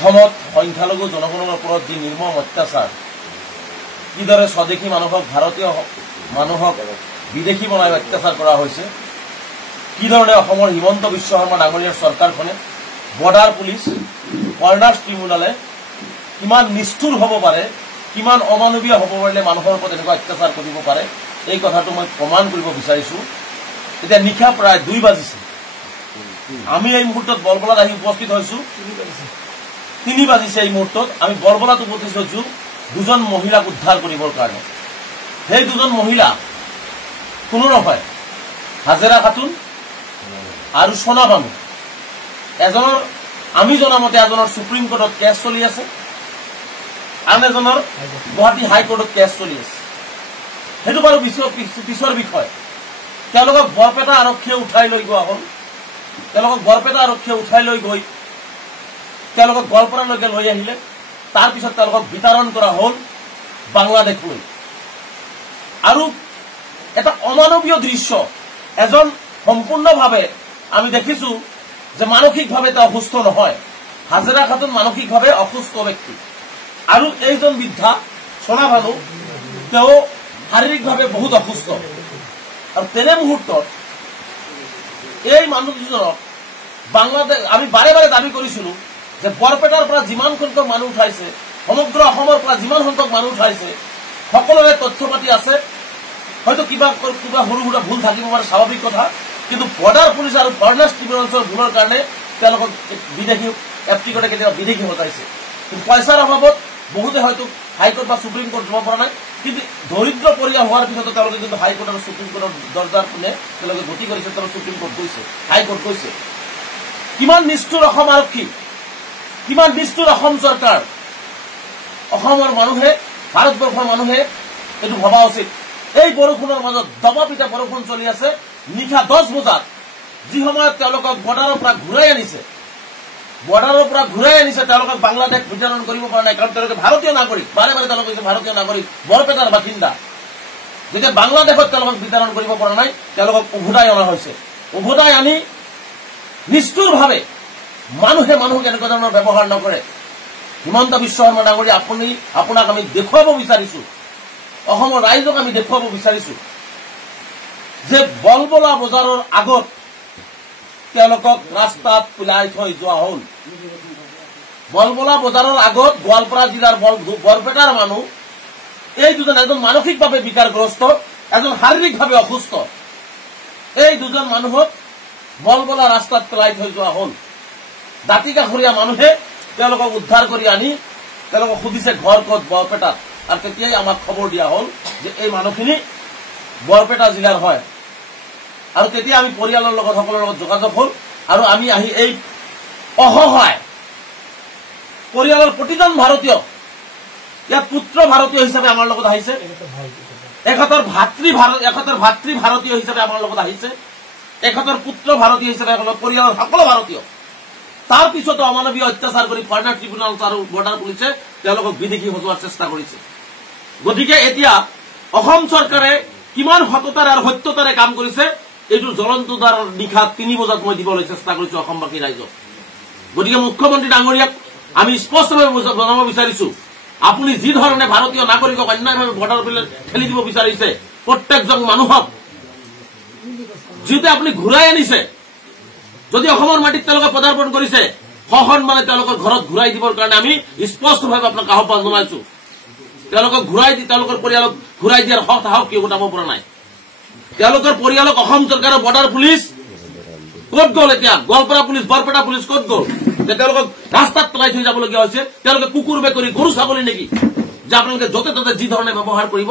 অসমত সংখ্যালঘু জনগণৰ ওপৰত যি নিৰ্মম অত্যাচাৰ কিদৰে স্বদেশী মানুহক ভাৰতীয় মানুহক বিদেশী বনাই অত্যাচাৰ কৰা হৈছে কিদৰে অসমৰ হিমন্ত বিশ্ব শৰ্মা ডাঙৰীয়াৰ চৰকাৰখনে বৰ্ডাৰ পুলিচ ফৰেনাৰ্ছ ট্ৰিব্যুনেলে কিমান নিষ্ঠুৰ হ'ব পাৰে কিমান অমানৱীয় হ'ব পাৰিলে মানুহৰ ওপৰত এনেকুৱা অত্যাচাৰ কৰিব পাৰে এই কথাটো মই প্ৰমাণ কৰিব বিচাৰিছো এতিয়া নিশা প্ৰায় 2 বাজিছে আমি এই মুহূৰ্তত বলবলাত আহি উপস্থিত হৈছো 3 বাজিছে এই মুহূৰ্তত আমি বলবলাত উপস্থিত হৈছো দুজন মহিলাক উদ্ধাৰ কৰিবৰ কাৰণে সেই দুজন মহিলা কোনো নহয় হাজেৰা খাতুন আৰু সোনা বানু এজনৰ আমি জনামতে এজনৰ সুপ্ৰিম কোৰ্টত কেছ চলি আছে আন এজনৰ গুৱাহাটী হাইকোৰ্টত কেছ চলি আছে সেইটো বাৰু পিছৰ বিষয় তেওঁলোকক বৰপেটা আৰক্ষীয়ে উঠাই লৈ যোৱা হ'ল তেওঁলোকক বৰপেটা আৰক্ষীয়ে উঠাই লৈ গৈ তেওঁলোকক গোৱালপাৰালৈকে লৈ আহিলে তাৰ পিছত তেওঁলোকক বিতৰণ কৰা হ'ল বাংলাদেশলৈ আৰু এটা অমানৱীয় দৃশ্য এজন সম্পূৰ্ণভাৱে আমি দেখিছো যে মানসিকভাৱে তেওঁ অসুস্থ নহয় হাজেৰা খাতুন মানসিকভাৱে অসুস্থ ব্যক্তি আৰু এইজন বৃদ্ধা সোনা ভানু তেওঁ শাৰীৰিকভাৱে বহুত অসুস্থ আৰু তেনে মুহূৰ্তত এই মানুহজনক বাংলাদেশ আমি বাৰে বাৰে দাবী কৰিছিলো যে বৰপেটাৰ পৰা যিমান সংখ্যক মানুহ উঠাইছে সমগ্ৰ অসমৰ পৰা যিমান সংখ্যক মানুহ উঠাইছে সকলোৰে তথ্য পাতি আছে হয়তো কিবা সৰু সুৰা ভুল থাকিব পাৰে স্বাভাৱিক কথা কিন্তু বৰ্ডাৰ পুলিচ আৰু ফৰেনাৰ্ছ ট্ৰিব্যুনেলৰ ভুলৰ কাৰণে তেওঁলোকক বিদেশী এপ্লিকতে কেতিয়াবা বিদেশী হতাইছে কিন্তু পইচাৰ অভাৱত বহুতে হয়তো হাইকোৰ্ট বা সুপ্ৰিম কোৰ্ট যাব পৰা নাই কিন্তু দৰিদ্ৰ পৰিয়াল হোৱাৰ পিছতো তেওঁলোকে কিন্তু হাইকোৰ্ট আৰু সুপ্ৰিম কোৰ্টৰ দৰজাৰ কোনে তেওঁলোকে গতি কৰিছে তেওঁলোকে সুপ্ৰিম কোৰ্ট গৈছে হাইকোৰ্ট গৈছে কিমান নিষ্ঠুৰ অসম আৰক্ষী কিমান নিষ্ঠুৰ অসম চৰকাৰ অসমৰ মানুহে ভাৰতবৰ্ষৰ মানুহে এইটো ভবা উচিত এই বৰষুণৰ মাজত দবাপিটা বৰষুণ চলি আছে নিশা 10 বজাত যি সময়ত তেওঁলোকক বৰ্ডাৰৰ পৰা ঘূৰাই আনিছে তেওঁলোকক বাংলাদেশ বিতৰণ কৰিব পৰা নাই কাৰণ তেওঁলোকে ভাৰতীয় নাগৰিক বাৰে বাৰে তেওঁলোক কৈছে ভাৰতীয় নাগৰিক বৰপেটাৰ বাসিন্দা যেতিয়া বাংলাদেশত তেওঁলোকক বিতৰণ কৰিব পৰা নাই তেওঁলোকক উভতাই অনা হৈছে উভতাই আনি নিষ্ঠুৰভাৱে মানুহে মানুহক এনেকুৱা ধৰণৰ ব্যৱহাৰ নকৰে হিমন্ত বিশ্ব শৰ্মা ডাঙৰীয়া আপোনাক আমি দেখুৱাব বিচাৰিছো অসমৰ ৰাইজক আমি দেখুৱাব বিচাৰিছো যে বলবলা বজাৰৰ আগত তেওঁলোকক ৰাস্তাত পেলাই থৈ যোৱা হ'ল বলবলা বজাৰৰ আগত গোৱালপাৰা জিলাৰ বৰপেটাৰ মানুহ এই দুজন এজন মানসিকভাৱে বিকাৰগ্ৰস্ত এজন শাৰীৰিকভাৱে অসুস্থ এই দুজন মানুহক বলবলা ৰাস্তাত পেলাই থৈ যোৱা হ'ল দাঁতিকাষৰীয়া মানুহে তেওঁলোকক উদ্ধাৰ কৰি আনি তেওঁলোকক সুধিছে ঘৰ ক'ত বৰপেটাত আৰু তেতিয়াই আমাক খবৰ দিয়া হ'ল যে এই মানুহখিনি বৰপেটা জিলাৰ হয় আৰু তেতিয়া আমি পৰিয়ালৰ লগত সকলৰ লগত যোগাযোগ হ'ল আৰু আমি আহি এই অসহায় পৰিয়ালৰ প্ৰতিজন ভাৰতীয় ইয়াত পুত্ৰ ভাৰতীয় হিচাপে আমাৰ লগত আহিছে এখতৰ ভাতৃ ভাৰতীয় হিচাপে আমাৰ লগত আহিছে এখতৰ পুত্ৰ ভাৰতীয় হিচাপে পৰিয়ালৰ সকলো ভাৰতীয় তাৰ পিছতো অমানৱীয় অত্যাচাৰ কৰি ফৰেনাৰ ট্ৰিব্যুনেল আৰু বৰ্ডাৰ পুলিচে তেওঁলোকক বিদেশী সজোৱাৰ চেষ্টা কৰিছে গতিকে এতিয়া অসম চৰকাৰে কিমান সততাৰে আৰু সত্যতাৰে কাম কৰিছে এইটো জ্বলন্ত উদাহৰণ নিশা 3 বজাত মই দিবলৈ চেষ্টা কৰিছো অসমবাসী ৰাইজক গতিকে মুখ্যমন্ত্ৰী ডাঙৰীয়াক আমি স্পষ্টভাৱে জনাব বিচাৰিছো আপুনি যি ধৰণে ভাৰতীয় নাগৰিকক অন্যায়ভাৱে বৰ্ডাৰ পিলে ঠেলি দিব বিচাৰিছে প্ৰত্যেকজন মানুহক যিতে আপুনি ঘূৰাই আনিছে যদি অসমৰ মাটিত তেওঁলোকে পদাৰ্পণ কৰিছে সসন্মানে তেওঁলোকৰ ঘৰত ঘূৰাই দিবৰ কাৰণে আমি স্পষ্টভাৱে আপোনাক আহ্বান জনাইছো তেওঁলোকক ঘূৰাই দি তেওঁলোকৰ পৰিয়ালক ঘূৰাই দিয়াৰ সাহস কিয় গোটাব পৰা নাই তেওঁলোকৰ পৰিয়ালক অসম চৰকাৰৰ বৰ্ডাৰ পুলিচ ক'ত গ'ল এতিয়া গোৱালপাৰা পুলিচ বৰপেটা পুলিচ ক'ত গ'ল যে তেওঁলোকক ৰাস্তাত পেলাই থৈ যাবলগীয়া হৈছে তেওঁলোকে কুকুৰ বেকৰি গৰু ছাগলী নেকি যে আপোনালোকে য'তে ত'তে যি ধৰণে ব্যৱহাৰ কৰিব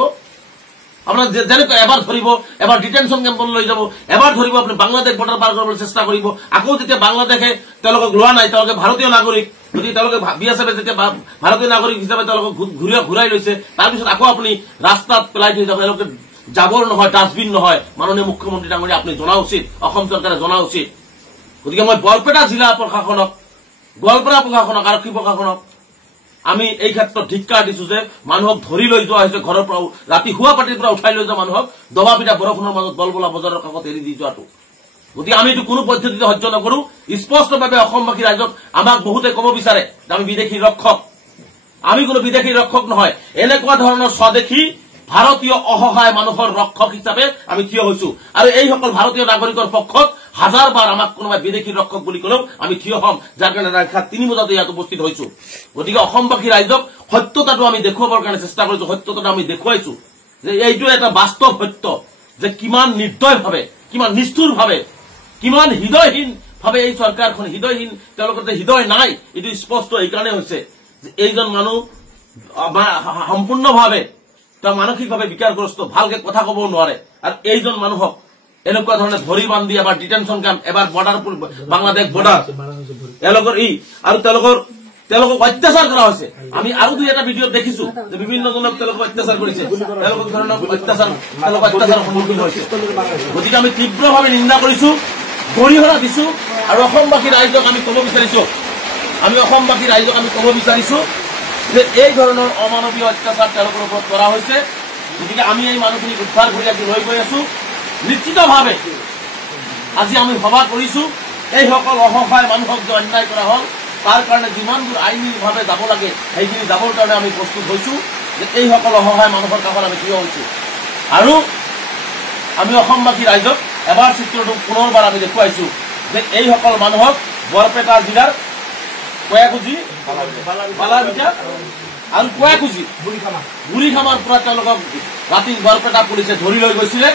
আপোনাৰ যেনেকৈ এবাৰ ধৰিব এবাৰ ডিটেনশ্যন কেম্পলৈ লৈ যাব এবাৰ ধৰিব আপুনি বাংলাদেশ বৰ্ডাৰ পাৰ কৰিবলৈ চেষ্টা কৰিব আকৌ যেতিয়া বাংলাদেশে তেওঁলোকক লোৱা নাই তেওঁলোকে ভাৰতীয় নাগৰিক গতিকে তেওঁলোকে বিএছএফে যেতিয়া ভাৰতীয় নাগৰিক হিচাপে তেওঁলোকক ঘূৰাই লৈছে তাৰপিছত আকৌ আপুনি ৰাস্তাত পেলাই থৈ যাব তেওঁলোকে জাবৰ নহয় ডাষ্টবিন নহয় মাননীয় মুখ্যমন্ত্ৰী ডাঙৰীয়া আপুনি জনা উচিত অসম চৰকাৰে জনা উচিত গতিকে মই বৰপেটা জিলা প্ৰশাসনক গোৱালপাৰা প্ৰশাসনক আৰক্ষী প্ৰশাসনক আমি এই ক্ষেত্ৰত ধিক্কাৰ দিছো যে মানুহক ধৰি লৈ যোৱা হৈছে ঘৰৰ পৰা ৰাতি শুৱা পাটিৰ পৰা উঠাই লৈ যোৱা মানুহক দবাপিটা বৰষুণৰ মাজত বলবলা বজাৰৰ কাষত এৰি দি যোৱাটো গতিকে আমি এইটো কোনো পদ্ধতিতে সহ্য নকৰো। স্পষ্টভাৱে অসমবাসী ৰাইজক আমাক বহুতে ক'ব বিচাৰে যে আমি বিদেশী ৰক্ষক। আমি কোনো বিদেশী ৰক্ষক নহয়। এনেকুৱা ধৰণৰ স্বদেশী ভাৰতীয় অসহায় মানুহৰ ৰক্ষক হিচাপে আমি থিয় হৈছো। আৰু এইসকল ভাৰতীয় নাগৰিকৰ পক্ষত হাজাৰবাৰ আমাক কোনোবাই বিদেশী ৰক্ষক বুলি ক'লেও আমি থিয় হ'ম, যাৰ কাৰণে ৰাইখা 3 বজাতে ইয়াত উপস্থিত হৈছো। গতিকে অসমবাসী ৰাইজক সত্যতাটো আমি দেখুৱাবৰ কাৰণে চেষ্টা কৰিছো, সত্যতাটো আমি দেখুৱাইছো যে এইটো এটা বাস্তৱ সত্য যে কিমান নিৰ্দয়ভাৱে, কিমান নিষ্ঠুৰভাৱে, কিমান হৃদয়হীনভাৱে এই চৰকাৰখন হৃদয়হীন, তেওঁলোকৰ যে হৃদয় নাই এইটো স্পষ্ট এইকাৰণে হৈছে যে এইজন মানুহ সম্পূৰ্ণভাৱে তেওঁ মানসিকভাৱে বিকাৰগ্ৰস্ত, ভালকে কথা ক'ব নোৱাৰে। আৰু এইজন মানুহক এনেকুৱা ধৰণে ধৰি বান্ধি এবাৰ ডিটেনশ্যন কেম্প, এবাৰ বৰ্ডাৰ, বাংলাদেশ বৰ্ডাৰ, এওঁলোকৰ আৰু তেওঁলোকক অত্যাচাৰ কৰা হৈছে। আমি আৰু 2-এটা ভিডিঅ'ত দেখিছো যে বিভিন্নজনক তেওঁলোকক অত্যাচাৰ কৰিছে, তেওঁলোকক ধৰণৰ অত্যাচাৰ সন্মুখীন হৈছে। গতিকে আমি তীব্ৰভাৱে নিন্দা কৰিছো, গৰিহণা দিছো। আৰু অসমবাসী ৰাইজক আমি ক'ব বিচাৰিছো যে এই ধৰণৰ অমানৱীয় অত্যাচাৰ তেওঁলোকৰ ওপৰত কৰা হৈছে। গতিকে আমি এই মানুহখিনিক উদ্ধাৰ কৰি আজি লৈ গৈ আছো। নিশ্চিতভাৱে আজি আমি সভা কৰিছো, এইসকল অসহায় মানুহক যে অন্যায় কৰা হ'ল তাৰ কাৰণে যিমানবোৰ আইনীভাৱে যাব লাগে সেইখিনি যাবৰ কাৰণে আমি প্ৰস্তুত হৈছো, যে এইসকল অসহায় মানুহৰ কাষত আমি থিয় হৈছো। আৰু আমি অসমবাসী ৰাইজক এবাৰ চিত্ৰটো পুনৰবাৰ আমি দেখুৱাইছো যে এইসকল মানুহক বৰপেটা জিলাৰ কয়াকুজি, বালাবিটা আৰু কয়াকুজি, বুঢ়ীখামাৰ পৰা তেওঁলোকক ৰাতি বৰপেটা পুলিচে ধৰি লৈ গৈছিলে।